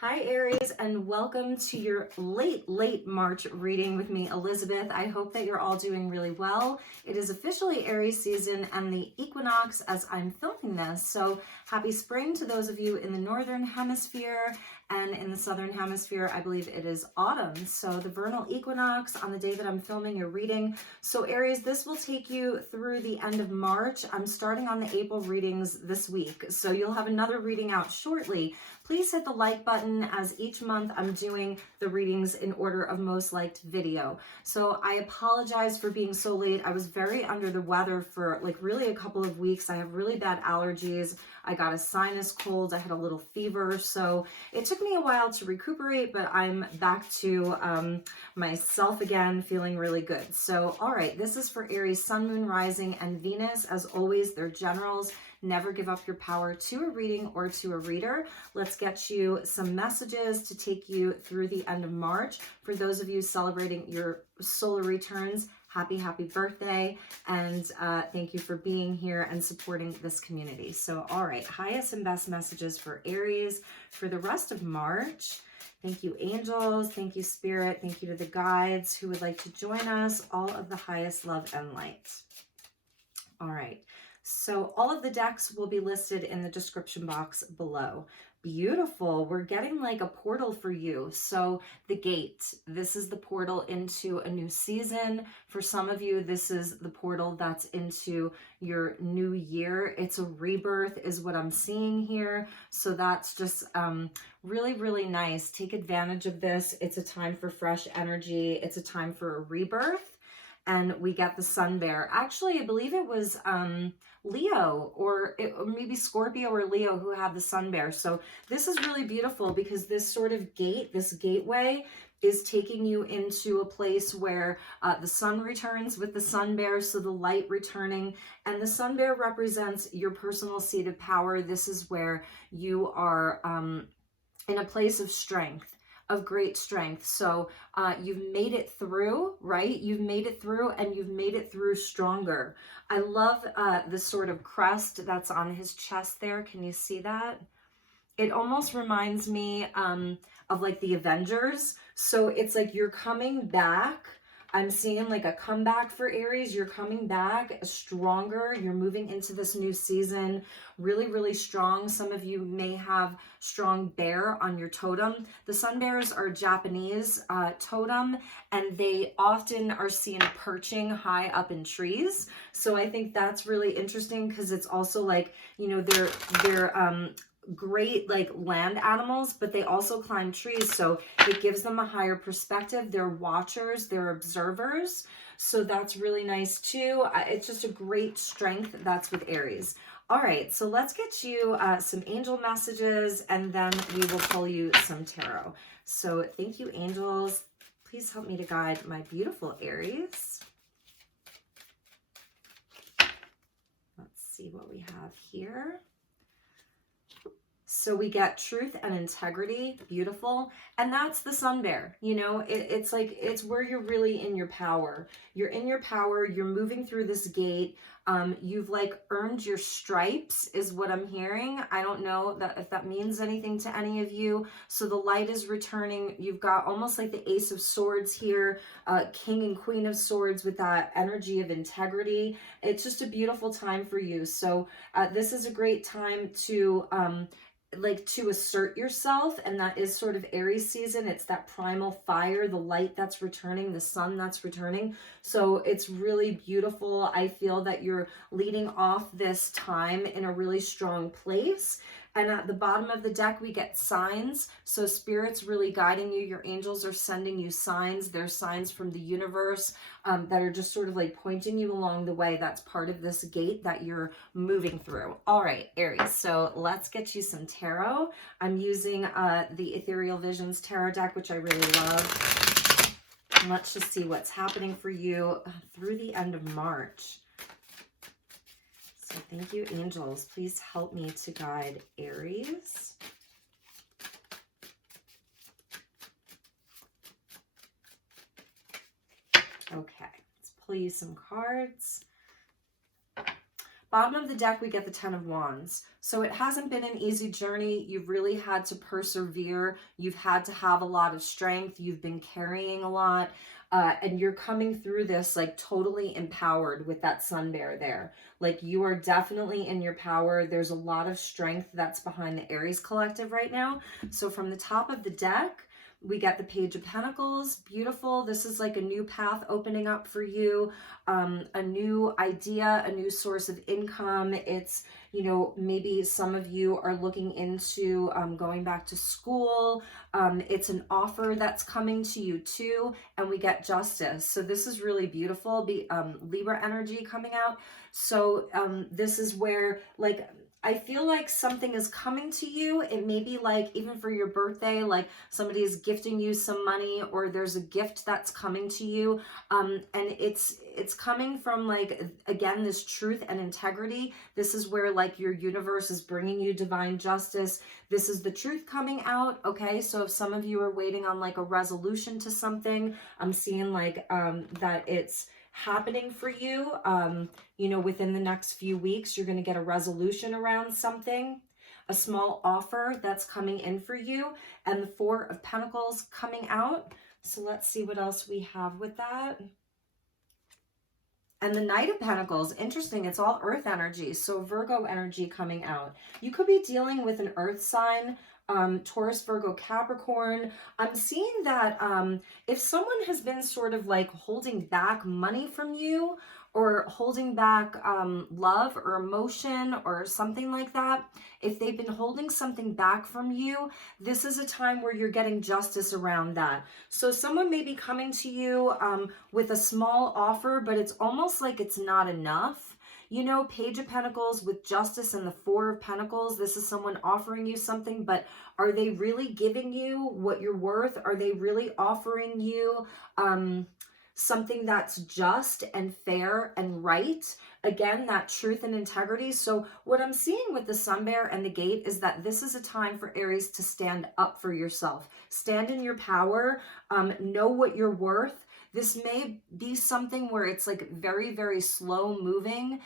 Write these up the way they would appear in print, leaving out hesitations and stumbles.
Hi Aries, and welcome to your late March reading with me, Elizabeth. I hope that you're all doing really well. It is officially Aries season and the equinox as I'm filming this. So happy spring to those of you in the northern hemisphere, and in the southern hemisphere, I believe it is autumn. So the vernal equinox on the day that I'm filming your reading. So Aries, this will take you through the end of March. I'm starting on the April readings this week, so you'll have another reading out shortly. Please hit the like button, as each month I'm doing the readings in order of most liked video. So I apologize for being so late. I was very under the weather for like really a couple of weeks. I have really bad allergies. I got a sinus cold. I had a little fever. So it took me a while to recuperate, but I'm back to myself again, feeling really good. So, all right, this is for Aries, Sun, Moon, Rising, and Venus. As always, they're generals. Never give up your power to a reading or to a reader. Let's get you some messages to take you through the end of March. For those of you celebrating your solar returns, happy birthday, and thank you for being here and supporting this community. So, all right, highest and best messages for Aries for the rest of March. Thank you, angels. Thank you, spirit. Thank you to the guides who would like to join us. All of the highest love and light. All right. So all of the decks will be listed in the description box below. Beautiful. We're getting like a portal for you. So the gate, this is the portal into a new season. For some of you, this is the portal that's into your new year. It's a rebirth is what I'm seeing here. So that's just really nice. Take advantage of this. It's a time for fresh energy. It's a time for a rebirth. And we get the sun bear. Actually, I believe it was Leo or maybe Scorpio or Leo who had the sun bear. So this is really beautiful because this sort of gate, this gateway is taking you into a place where the sun returns with the sun bear, so the light returning, and the sun bear represents your personal seat of power. This is where you are in a place of strength, of great strength. So you've made it through, right? You've made it through, and you've made it through stronger. I love the sort of crest that's on his chest there. Can you see that? It almost reminds me of like the Avengers. So it's like you're coming back. I'm seeing like a comeback for Aries. You're coming back stronger. You're moving into this new season really strong. Some of you may have strong bear on your totem. The sun bears are Japanese totem, and they often are seen perching high up in trees. So I think that's really interesting because it's also like, you know, they're great like land animals, but they also climb trees, so it gives them a higher perspective. They're watchers, they're observers, so that's really nice too. It's just a great strength that's with Aries. All right, so let's get you some angel messages, and then we will pull you some tarot. So thank you, angels. Please help me to guide my beautiful Aries. Let's see what we have here. So we get truth and integrity, beautiful. And that's the sun bear. You know, it's like, it's where you're really in your power. You're in your power. You're moving through this gate. You've like earned your stripes is what I'm hearing. I don't know if that means anything to any of you. So the light is returning. You've got almost like the Ace of Swords here, King and Queen of Swords with that energy of integrity. It's just a beautiful time for you. So this is a great time to like to assert yourself, and that is sort of Aries season. It's that primal fire, the light that's returning, the sun that's returning. So it's really beautiful. I feel that you're leading off this time in a really strong place. And at the bottom of the deck, we get signs. So spirit's really guiding you. Your angels are sending you signs. There's signs from the universe that are just sort of like pointing you along the way. That's part of this gate that you're moving through. All right, Aries. So let's get you some tarot. I'm using the Ethereal Visions Tarot deck, which I really love. And let's just see what's happening for you through the end of March. So thank you, angels. Please help me to guide Aries. Okay, let's pull you some cards. Bottom of the deck, we get the Ten of Wands. So it hasn't been an easy journey. You've really had to persevere. You've had to have a lot of strength. You've been carrying a lot. And you're coming through this like totally empowered with that sun bear there. Like you are definitely in your power. There's a lot of strength that's behind the Aries collective right now. So from the top of the deck, we get the Page of Pentacles. Beautiful. This is like a new path opening up for you, a new idea, a new source of income. It's, you know, maybe some of you are looking into going back to school. It's an offer that's coming to you too, and we get Justice. So this is really beautiful. Libra energy coming out. So this is where, like, I feel like something is coming to you. It may be like, even for your birthday, like somebody is gifting you some money, or there's a gift that's coming to you. And it's coming from, like, again, this truth and integrity. This is where like your universe is bringing you divine justice. This is the truth coming out. Okay. So if some of you are waiting on like a resolution to something, I'm seeing like that it's happening for you. You know, within the next few weeks, you're going to get a resolution around something, a small offer that's coming in for you, and the Four of Pentacles coming out. So let's see what else we have with that. And the Knight of Pentacles, interesting, it's all earth energy. So Virgo energy coming out. You could be dealing with an earth sign, Taurus, Virgo, Capricorn. I'm seeing that if someone has been sort of like holding back money from you, or holding back love or emotion or something like that, if they've been holding something back from you, this is a time where you're getting justice around that. So someone may be coming to you with a small offer, but it's almost like it's not enough. You know, Page of Pentacles with Justice and the Four of Pentacles, this is someone offering you something, but are they really giving you what you're worth? Are they really offering you something that's just and fair and right? Again, that truth and integrity. So what I'm seeing with the Sun Bear and the Gate is that this is a time for Aries to stand up for yourself. Stand in your power. Know what you're worth. This may be something where it's like very, very slow moving.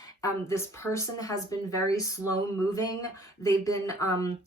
This person has been very slow moving. They've been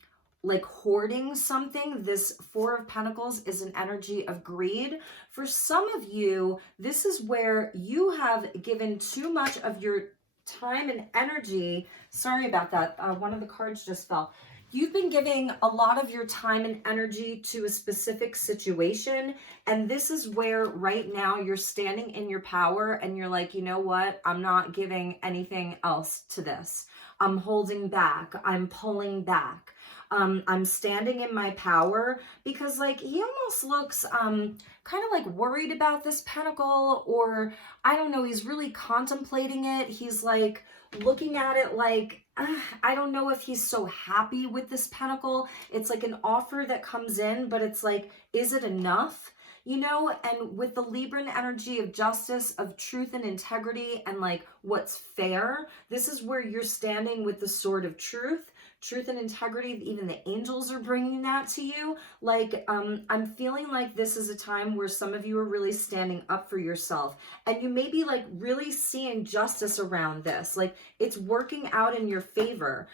like hoarding something. This Four of Pentacles is an energy of greed. For some of you, this is where you have given too much of your time and energy. Sorry about that. One of the cards just fell. You've been giving a lot of your time and energy to a specific situation. And this is where right now you're standing in your power and you're like, you know what? I'm not giving anything else to this. I'm holding back. I'm pulling back. I'm standing in my power, because like he almost looks kind of like worried about this pentacle, or I don't know, he's really contemplating it. He's like looking at it like, I don't know if he's so happy with this pentacle. It's like an offer that comes in, but it's like, is it enough? You know, and with the Libran energy of justice, of truth and integrity, and like what's fair, this is where you're standing with the sword of truth and integrity. Even the angels are bringing that to you. Like, I'm feeling like this is a time where some of you are really standing up for yourself, and you may be like really seeing justice around this. Like it's working out in your favor.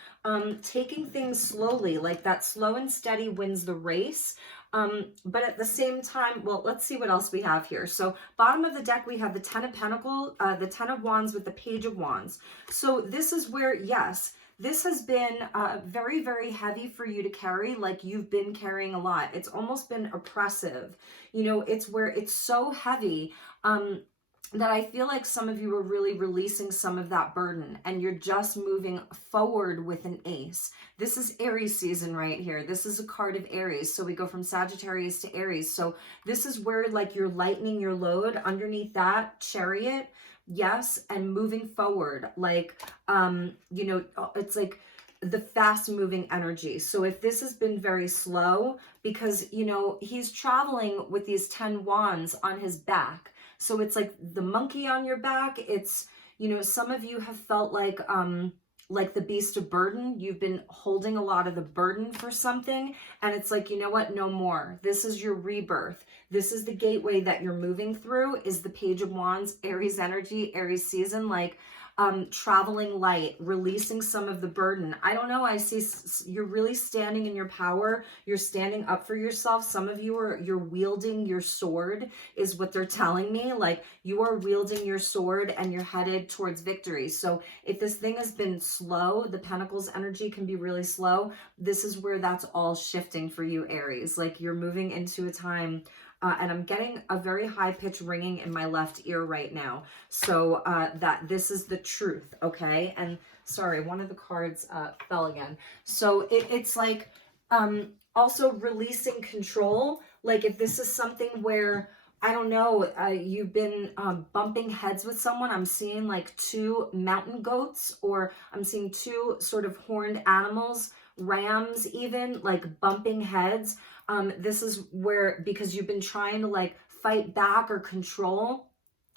Taking things slowly, like that slow and steady wins the race. But at the same time, well, let's see what else we have here. So bottom of the deck, we have the Ten of Pentacles, the Ten of Wands with the Page of Wands. So this is where, yes, this has been very, very heavy for you to carry. Like you've been carrying a lot. It's almost been oppressive. You know, it's where it's so heavy that I feel like some of you are really releasing some of that burden, and you're just moving forward with an ace. This is Aries season right here. This is a card of Aries. So we go from Sagittarius to Aries. So this is where like you're lightening your load. Underneath that, Chariot, yes, and moving forward. Like, you know, it's like the fast moving energy. So if this has been very slow, because, you know, he's traveling with these 10 wands on his back. So it's like the monkey on your back. It's, you know, some of you have felt like the beast of burden. You've been holding a lot of the burden for something. And it's like, you know what? No more. This is your rebirth. This is the gateway that you're moving through, is the Page of Wands, Aries energy, Aries season. Like, traveling light, releasing some of the burden. I don't know. I see you're really standing in your power. You're standing up for yourself. Some of you you're wielding your sword is what they're telling me. Like you are wielding your sword and you're headed towards victory. So if this thing has been slow, the Pentacles energy can be really slow. This is where that's all shifting for you, Aries. Like you're moving into a time and I'm getting a very high pitch ringing in my left ear right now. So that this is the truth, okay? And sorry, one of the cards fell again. So it's like also releasing control. Like if this is something where, I don't know, you've been bumping heads with someone. I'm seeing like 2 mountain goats, or I'm seeing 2 sort of horned animals, rams even, like bumping heads. This is where, because you've been trying to like fight back or control,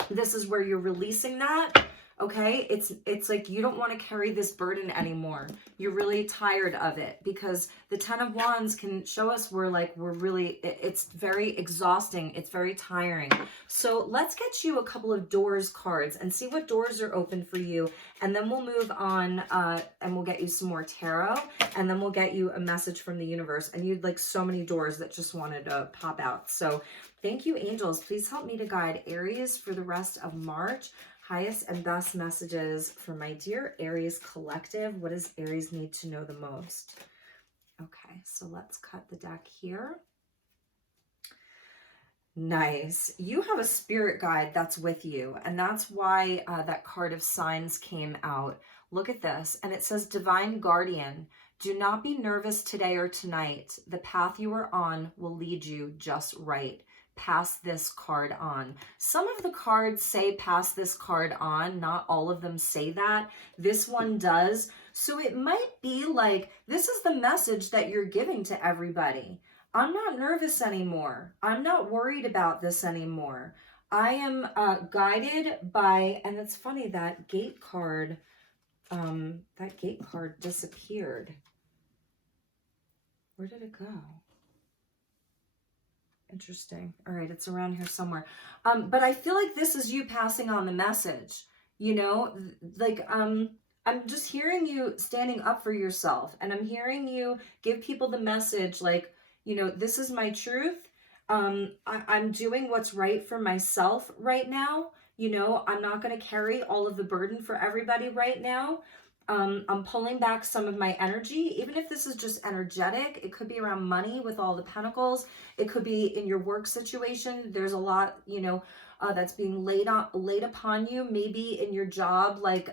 this is where you're releasing that. Okay, it's like you don't want to carry this burden anymore. You're really tired of it, because the 10 of Wands can show us we're really, it's very exhausting. It's very tiring. So let's get you a couple of doors cards and see what doors are open for you. And then we'll move on and we'll get you some more tarot, and then we'll get you a message from the universe. And you'd like so many doors that just wanted to pop out. So thank you, angels. Please help me to guide Aries for the rest of March. Highest and best messages for my dear Aries collective. What does Aries need to know the most? Okay, so let's cut the deck here. Nice. You have a spirit guide that's with you, and that's why that card of signs came out. Look at this, and it says, Divine Guardian, do not be nervous today or tonight. The path you are on will lead you just right. Pass this card on. Some of the cards say pass this card on. Not all of them say that. This one does. So it might be like, this is the message that you're giving to everybody. I'm not nervous anymore. I'm not worried about this anymore. I am guided by, and it's funny, that gate card disappeared. Where did it go? Interesting. All right, it's around here somewhere. But I feel like this is you passing on the message, you know, like I'm just hearing you standing up for yourself, and I'm hearing you give people the message like, you know, this is my truth. I'm doing what's right for myself right now. You know, I'm not going to carry all of the burden for everybody right now. I'm pulling back some of my energy, even if this is just energetic. It could be around money with all the pentacles. It could be in your work situation. There's a lot, you know, that's being laid upon you. Maybe in your job, like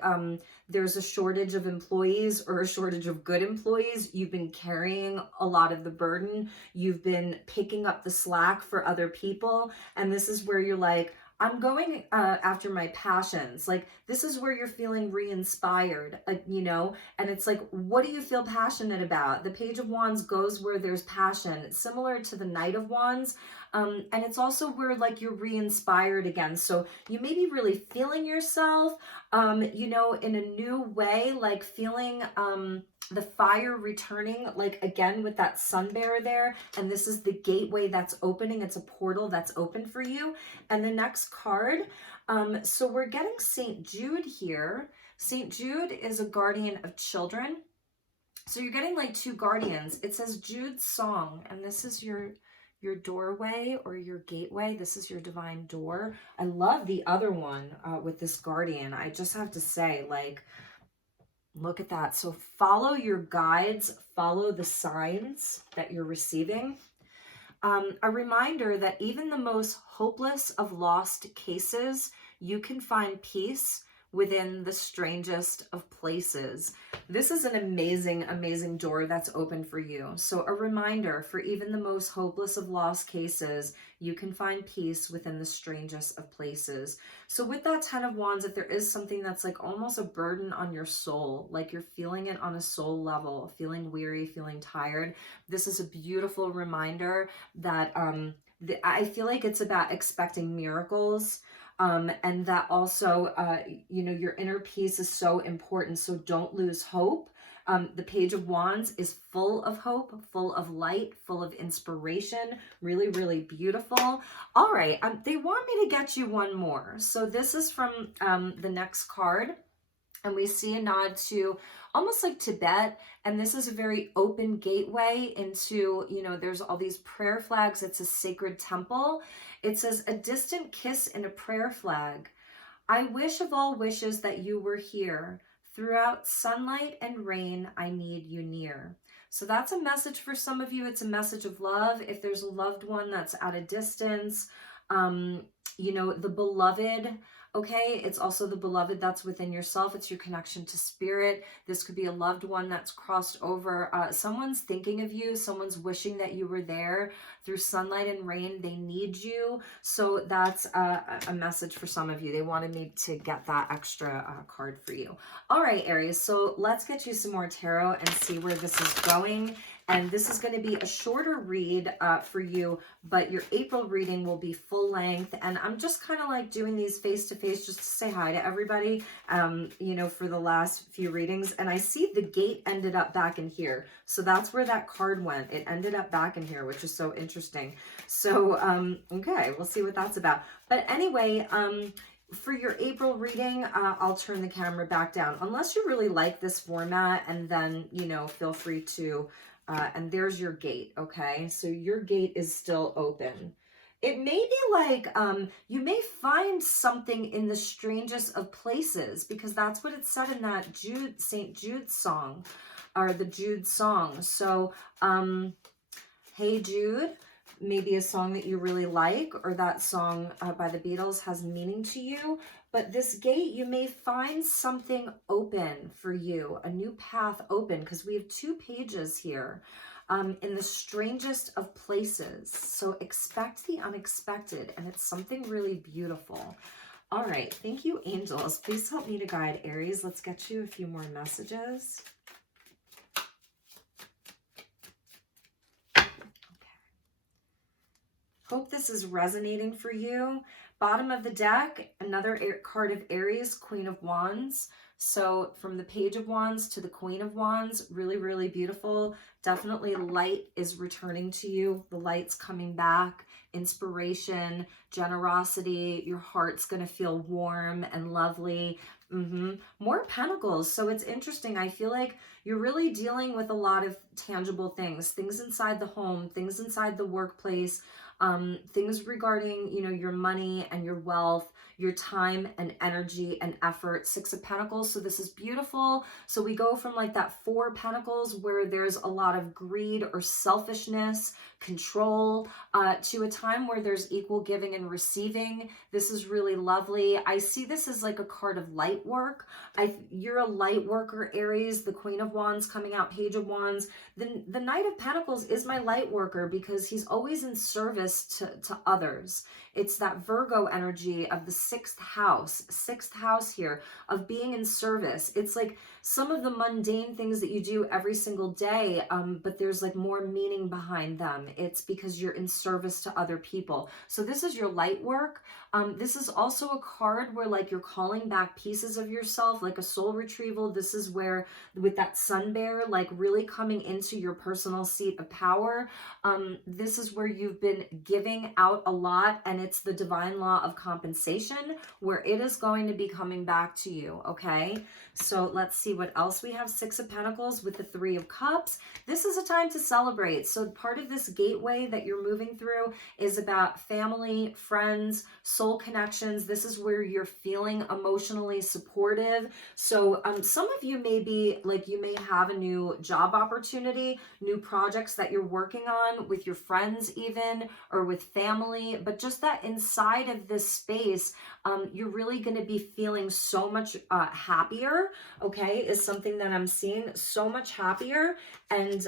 there's a shortage of employees or a shortage of good employees. You've been carrying a lot of the burden. You've been picking up the slack for other people. And this is where you're like, I'm going after my passions. Like, this is where you're feeling re-inspired, you know, and it's like, what do you feel passionate about? The Page of Wands goes where there's passion. It's similar to the Knight of Wands. And it's also where like you're re-inspired again. So you may be really feeling yourself, you know, in a new way, like feeling, the fire returning, like again with that sun bearer there, and this is the gateway that's opening. It's a portal that's open for you. And the next card, so we're getting St. Jude here. St. Jude is a guardian of children. So you're getting like 2 guardians. It says Jude's song, and this is your doorway or your gateway. This is your divine door. I love the other one with this guardian. I just have to say, like, look at that. So follow your guides, follow the signs that you're receiving. A reminder that even the most hopeless of lost cases, you can find peace within the strangest of places. This is an amazing, amazing door that's open for you. So a reminder, for even the most hopeless of lost cases, you can find peace within the strangest of places. So with that 10 of Wands, if there is something that's like almost a burden on your soul, like you're feeling it on a soul level, feeling weary, feeling tired, this is a beautiful reminder that I feel like it's about expecting miracles. And that also, you know, your inner peace is so important. So don't lose hope. The Page of Wands is full of hope, full of light, full of inspiration. Really, really beautiful. All right. They want me to get you one more. So this is from the next card. And we see a nod to almost like Tibet. And this is a very open gateway into, you know, there's all these prayer flags. It's a sacred temple. It says, a distant kiss in a prayer flag. I wish of all wishes that you were here. Throughout sunlight and rain, I need you near. So that's a message for some of you. It's a message of love. If there's a loved one that's at a distance, you know, the beloved, okay, it's also the beloved that's within yourself. It's your connection to spirit. This could be a loved one that's crossed over. Someone's thinking of you. Someone's wishing that you were there through sunlight and rain. They need you. So that's a message for some of you. They wanted me to get that extra card for you. All right, Aries. So let's get you some more tarot and see where this is going. And this is going to be a shorter read for you, but your April reading will be full length. And I'm just kind of like doing these face-to-face just to say hi to everybody, you know, for the last few readings. And I see the gate ended up back in here. So that's where that card went. It ended up back in here, which is so interesting. So, okay, we'll see what that's about. But anyway, for your April reading, I'll turn the camera back down. Unless you really like this format, and then, you know, feel free to... and there's your gate, okay? So your gate is still open. It may be like, you may find something in the strangest of places, because that's what it said in that St. Jude song, or the Jude song. So, Hey Jude, maybe a song that you really like, or that song by the Beatles has meaning to you. But this gate, you may find something open for you, a new path open, because we have 2 pages here, in the strangest of places. So expect the unexpected, and it's something really beautiful. All right, thank you, angels. Please help me to guide Aries. Let's get you a few more messages. Hope this is resonating for you. Bottom of the deck, another card of Aries, Queen of Wands. So from the Page of Wands to the Queen of Wands, really, really beautiful. Definitely light is returning to you. The light's coming back. Inspiration, generosity. Your heart's going to feel warm and lovely. More pentacles. So it's interesting. I feel like you're really dealing with a lot of tangible things inside the home, things inside the workplace, things regarding, you know, your money and your wealth, your time and energy and effort. 6 of Pentacles. So this is beautiful. So we go from like that 4 of Pentacles where there's a lot of greed or selfishness, control, to a time where there's equal giving and receiving. This is really lovely. I see this as like a card of light work. You're a light worker, Aries. The Queen of Wands coming out, Page of Wands. The Knight of Pentacles is my light worker, because he's always in service to others. It's that Virgo energy of the 6th house here, of being in service. It's like some of the mundane things that you do every single day, but there's like more meaning behind them. It's because you're in service to other people. So this is your light work. This is also a card where like you're calling back pieces of yourself, like a soul retrieval. This is where, with that sun bear, like really coming into your personal seat of power. This is where you've been giving out a lot, and it's the divine law of compensation, where it is going to be coming back to you, okay? So let's see what else we have. 6 of Pentacles with the 3 of Cups. This is a time to celebrate. So part of this gateway that you're moving through is about family, friends, soul connections. This is where you're feeling emotionally supportive. So some of you may be like, you may have a new job opportunity, new projects that you're working on with your friends even, or with family, but just that inside of this space, you're really going to be feeling so much happier, okay, is something that I'm seeing. So much happier. And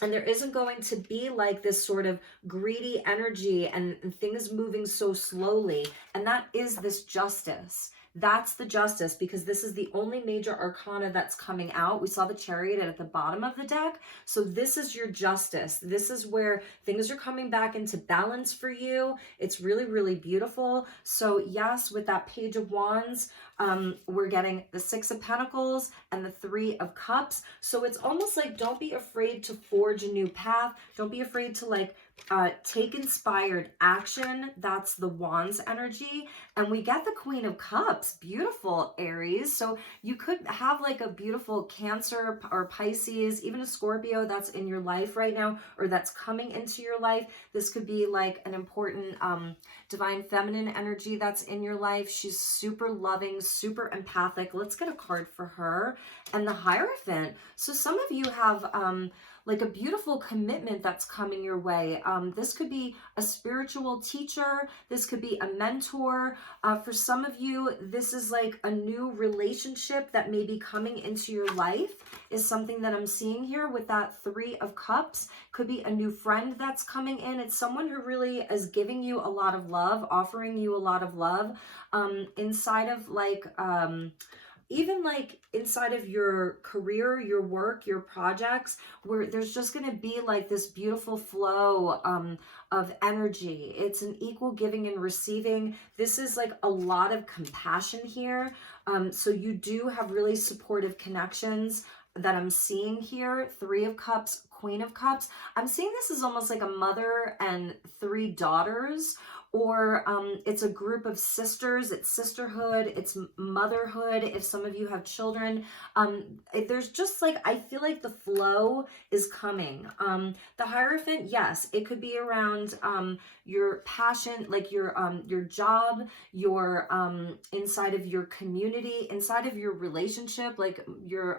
there isn't going to be like this sort of greedy energy and things moving so slowly. And that is this justice. That's the justice, because this is the only major arcana that's coming out. We saw the Chariot at the bottom of the deck. So this is your justice. This is where things are coming back into balance for you. It's really, really beautiful. So yes, with that Page of Wands, we're getting the 6 of Pentacles and the 3 of Cups. So it's almost like, don't be afraid to forge a new path. Don't be afraid to like Take inspired action. That's the Wands energy. And we get the Queen of Cups. Beautiful, Aries. So you could have like a beautiful Cancer or Pisces, even a Scorpio that's in your life right now, or that's coming into your life. This could be like an important divine feminine energy that's in your life. She's super loving, super empathic. Let's get a card for her. And the Hierophant. So some of you have like a beautiful commitment that's coming your way. This could be a spiritual teacher. This could be a mentor. For some of you, this is like a new relationship that may be coming into your life, is something that I'm seeing here with that Three of Cups. Could be a new friend that's coming in. It's someone who really is giving you a lot of love, offering you a lot of love, inside of like, even like inside of your career, your work, your projects, where there's just going to be like this beautiful flow of energy. It's an equal giving and receiving. This is like a lot of compassion here. So you do have really supportive connections that I'm seeing here. Three of Cups, Queen of Cups. I'm seeing this as almost like a mother and three daughters, or it's a group of sisters. It's sisterhood, it's motherhood if some of you have children. There's just like, I feel like the flow is coming. The Hierophant, yes, it could be around your passion, like your job, your inside of your community, inside of your relationship, like your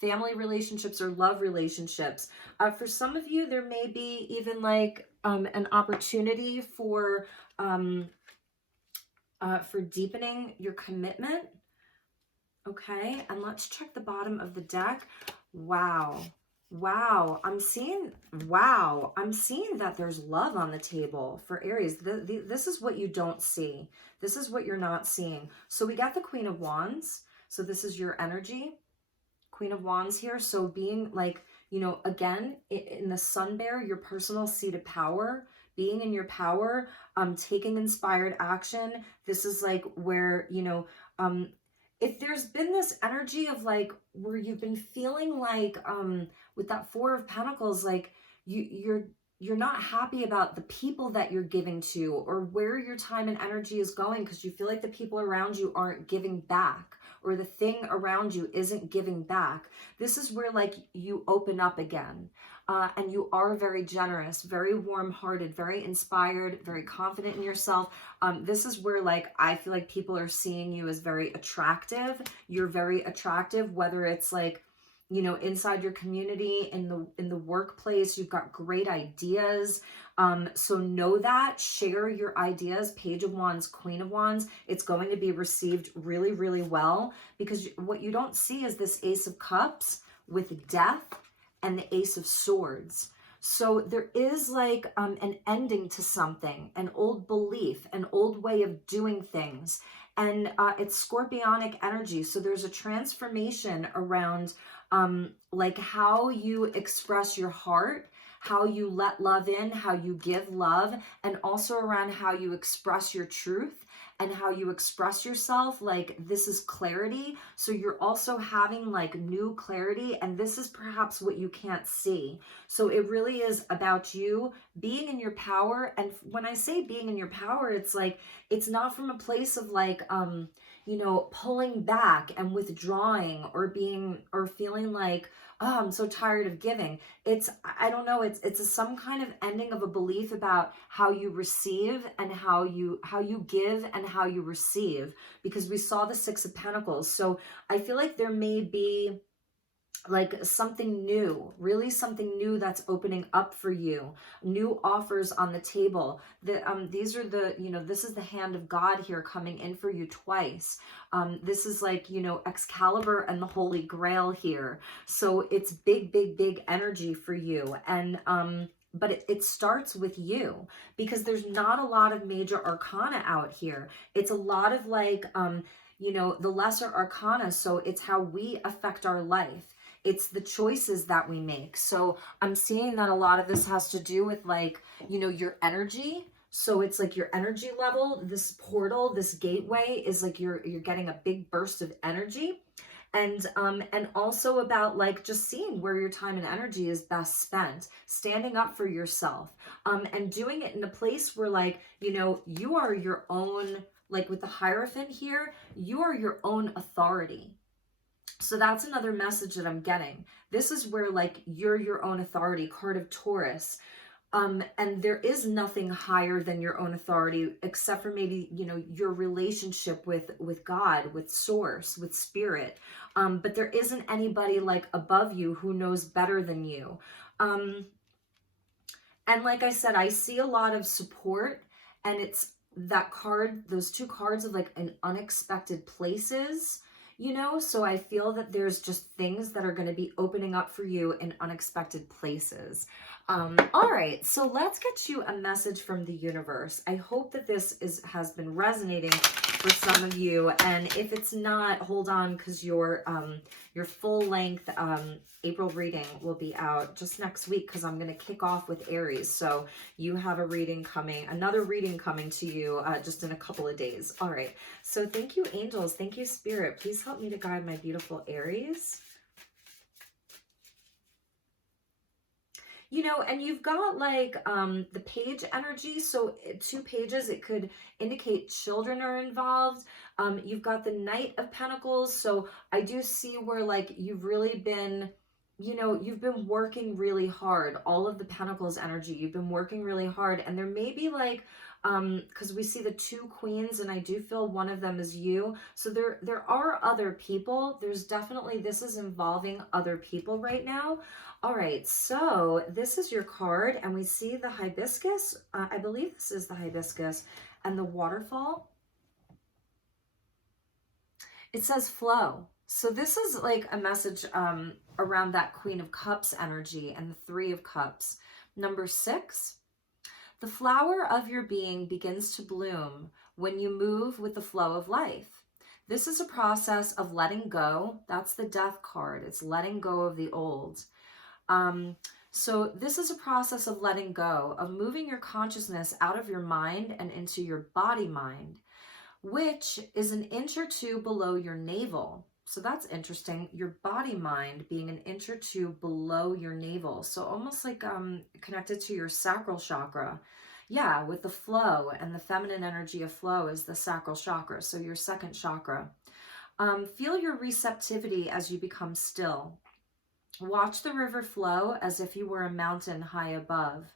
family relationships or love relationships. For some of you, there may be even like an opportunity for deepening your commitment. Okay, and let's check the bottom of the deck. Wow. Wow, I'm seeing that there's love on the table for Aries. This is what you don't see. This is what you're not seeing. So we got the Queen of Wands. So this is your energy. Queen of Wands here. So being like, you know, again, in the Sun Bear, your personal seat of power, being in your power, taking inspired action. This is like where, you know, if there's been this energy of like where you've been feeling like with that Four of Pentacles, like you're not happy about the people that you're giving to, or where your time and energy is going, because you feel like the people around you aren't giving back, or the thing around you isn't giving back. This is where like you open up again, and you are very generous, very warm-hearted, very inspired, very confident in yourself. This is where like I feel like people are seeing you as very attractive. You're very attractive, whether it's like, you know, inside your community, in the workplace. You've got great ideas. So know that, share your ideas. Page of Wands, Queen of Wands. It's going to be received really, really well, because what you don't see is this Ace of Cups with Death and the Ace of Swords. So there is like an ending to something, an old belief, an old way of doing things. And it's Scorpionic energy. So there's a transformation around like how you express your heart, how you let love in, how you give love, and also around how you express your truth and how you express yourself. Like this is clarity. So you're also having like new clarity, and this is perhaps what you can't see. So it really is about you being in your power. And when I say being in your power, it's like, it's not from a place of like, you know, pulling back and withdrawing, or being, or feeling like, oh, I'm so tired of giving. It's, I don't know, it's some kind of ending of a belief about how you receive, and how you give and how you receive, because we saw the Six of Pentacles. So I feel like there may be like something new, really something new that's opening up for you, new offers on the table. These are the, you know, this is the hand of God here coming in for you twice. This is like, you know, Excalibur and the Holy Grail here. So it's big, big, big energy for you. And but it starts with you, because there's not a lot of major arcana out here. It's a lot of like, you know, the lesser arcana. So it's how we affect our life. It's the choices that we make. So I'm seeing that a lot of this has to do with like, you know, your energy. So it's like your energy level, this portal, this gateway is like you're getting a big burst of energy. And also about like just seeing where your time and energy is best spent, standing up for yourself, and doing it in a place where, like, you know, you are your own, like with the Hierophant here, you are your own authority. So that's another message that I'm getting. This is where, like, you're your own authority, card of Taurus. And there is nothing higher than your own authority, except for maybe, you know, your relationship with God, with source, with spirit. But there isn't anybody like above you who knows better than you. And like I said, I see a lot of support, and it's that card, those two cards of like in unexpected places, you know? So I feel that there's just things that are going to be opening up for you in unexpected places. All right, so let's get you a message from the universe. I hope that this has been resonating for some of you, and if it's not, hold on, because your full length April reading will be out just next week, because I'm going to kick off with Aries. So you have a reading coming, another reading coming to you just in a couple of days. All right, so thank you, angels. Thank you, spirit. Please help me to guide my beautiful Aries. You know, and you've got like the page energy. So 2 pages, it could indicate children are involved. You've got the Knight of Pentacles. So I do see where like you've really been, you know, you've been working really hard. All of the Pentacles energy, you've been working really hard. And there may be like, because we see the 2 queens, and I do feel one of them is you. So there are other people. There's definitely, this is involving other people right now. All right, so this is your card, and we see the hibiscus. I believe this is the hibiscus, and the waterfall. It says flow. So this is like a message around that Queen of Cups energy and the 3 of Cups. Number 6, the flower of your being begins to bloom when you move with the flow of life. This is a process of letting go. That's the Death card. It's letting go of the old. So this is a process of letting go, of moving your consciousness out of your mind and into your body mind, which is an inch or 2 below your navel. So that's interesting. Your body mind being an inch or 2 below your navel. So almost like connected to your sacral chakra. Yeah, with the flow, and the feminine energy of flow is the sacral chakra. So your second chakra. Feel your receptivity as you become still. Watch the river flow as if you were a mountain high above.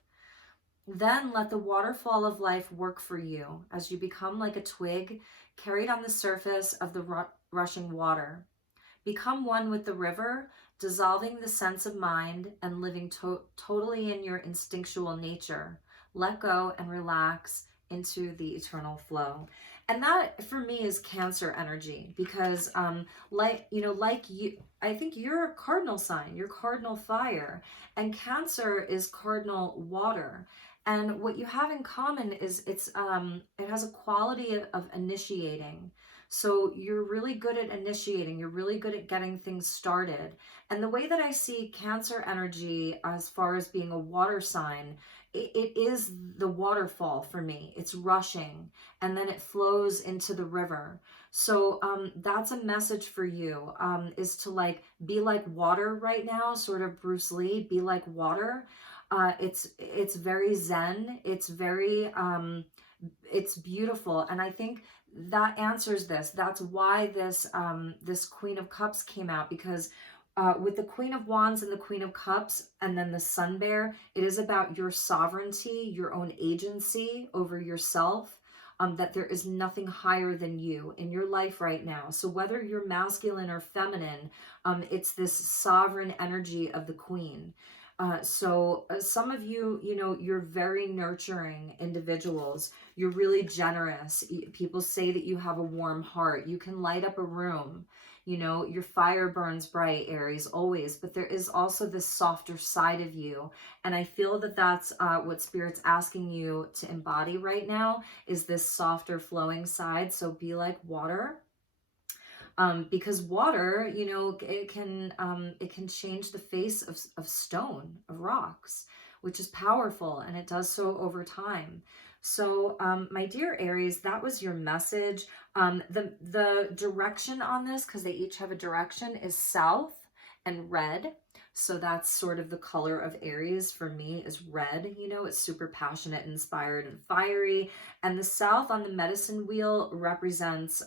Then let the waterfall of life work for you as you become like a twig carried on the surface of the rushing water. Become one with the river, dissolving the sense of mind and living totally in your instinctual nature. Let go and relax into the eternal flow. And that for me is Cancer energy, because like you, I think you're a cardinal sign, you're cardinal fire, and Cancer is cardinal water. And what you have in common is it has a quality of initiating. So you're really good at initiating, you're really good at getting things started. And the way that I see Cancer energy as far as being a water sign, it is the waterfall for me. It's rushing, and then it flows into the river. So that's a message for you, is to like be like water right now, sort of Bruce Lee, be like water. It's very zen. It's very it's beautiful, and I think that answers this. That's why this this Queen of Cups came out, because with the Queen of Wands and the Queen of Cups, and then the Sun Bear, it is about your sovereignty, your own agency over yourself, that there is nothing higher than you in your life right now. So whether you're masculine or feminine, it's this sovereign energy of the Queen. So some of you, you know, you're very nurturing individuals. You're really generous. People say that you have a warm heart. You can light up a room. You know, your fire burns bright, Aries, always. But there is also this softer side of you. And I feel that that's what Spirit's asking you to embody right now, is this softer flowing side. So be like water. Because water, you know, it can change the face of stone, of rocks. which is powerful, and it does so over time. So my dear Aries, that was your message. The direction on this, because they each have a direction, is south and red. So that's sort of the color of Aries for me, is red. You know, it's super passionate, inspired, and fiery. And the south on the medicine wheel represents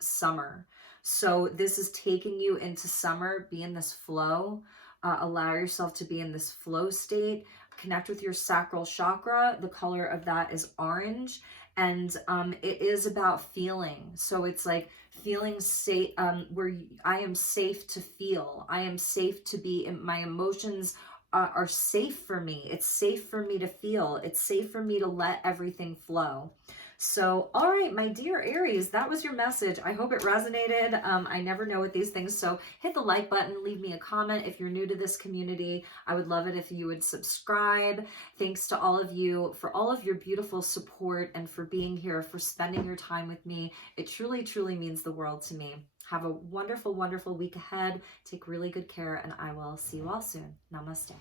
summer. So this is taking you into summer. Be in this flow. Allow yourself to be in this flow state. Connect with your sacral chakra. The color of that is orange. And it is about feeling. So it's like feeling safe, where I am safe to feel. I am safe to be, my emotions are safe for me. It's safe for me to feel. It's safe for me to let everything flow. So, all right, my dear Aries, that was your message. I hope it resonated. I never know with these things. So hit the like button, leave me a comment. If you're new to this community, I would love it if you would subscribe. Thanks to all of you for all of your beautiful support and for being here, for spending your time with me. It truly, truly means the world to me. Have a wonderful, wonderful week ahead. Take really good care, and I will see you all soon. Namaste.